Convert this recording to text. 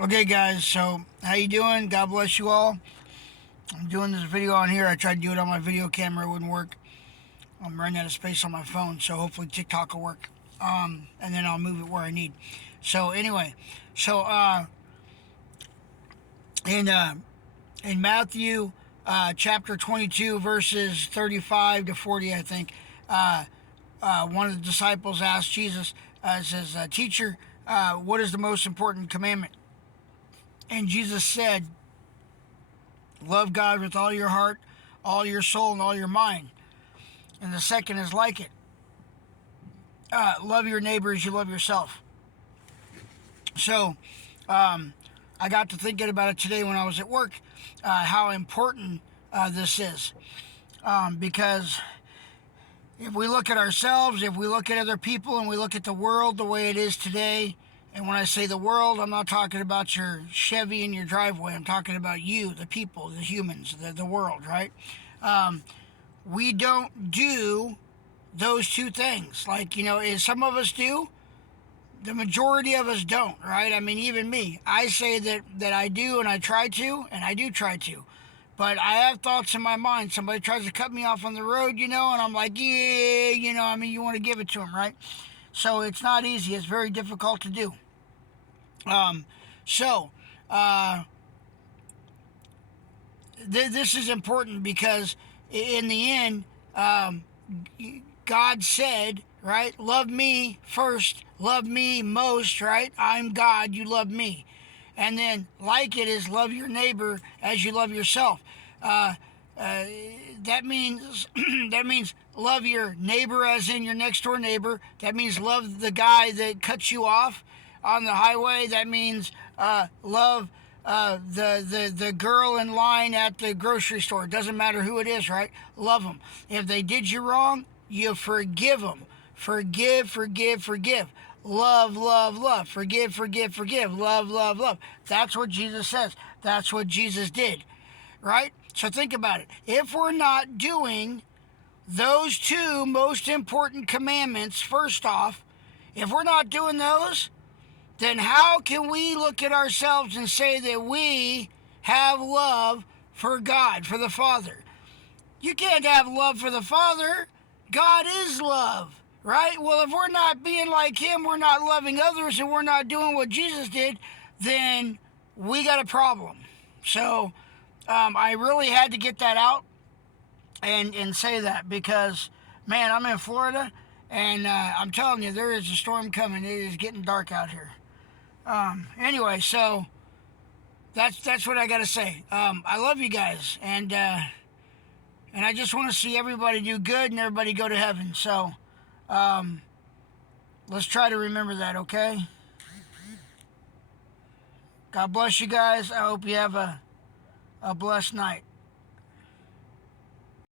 Okay, guys. So, how you doing? God bless you all. I'm doing this video on here. I tried to do it on my video camera. It wouldn't work. I'm running out of space on my phone, so hopefully TikTok will work. And then I'll move it where I need. So anyway, so in in Matthew chapter 22, verses 35 to 40, I think, one of the disciples asked Jesus, says, "Teacher, what is the most important commandment?" And Jesus said, "Love God with all your heart, all your soul, and all your mind." And the second is like it. Love your neighbor as you love yourself. So, I got to thinking about it today when I was at work, how important this is. Because if we look at ourselves, if we look at other people, and we look at the world the way it is today, and when I say the world, I'm not talking about your Chevy in your driveway. I'm talking about you, the people, the humans, the world, right? We don't do those two things. Like, some of us do, the majority of us don't, right? I mean, even me. I say that I do and I try to, and I do try to. But I have thoughts in my mind. Somebody tries to cut me off on the road, and I'm like, yeah, you want to give it to them, right? So it's not easy. It's very difficult to do. Um, so, this is important because in the end, God said, right? Love me first, love me most, right? I'm God, you love me. And then, like it is, love your neighbor as you love yourself. That means that means love your neighbor as in your next door neighbor. That means love the guy that cuts you off on the highway. That means love the girl in line at the grocery store. It doesn't matter who it is, right? Love them. If they did you wrong, you forgive them. Forgive, forgive, forgive. Love, love, love. Forgive, forgive, forgive. Love, love, love. That's what Jesus says. That's what Jesus did, right? So think about it. If we're not doing those two most important commandments, first off, if we're not doing those, then how can we look at ourselves and say that we have love for God, for the Father? You can't have love for the Father. God is love, right? Well, if we're not being like Him, we're not loving others, and we're not doing what Jesus did, then we got a problem. So I really had to get that out and say that because, man, I'm in Florida, and I'm telling you, there is a storm coming. It is getting dark out here. Anyway, so that's what I got to say. I love you guys, and I just want to see everybody do good and everybody go to heaven. So let's try to remember that, okay? God bless you guys. I hope you have a blessed night.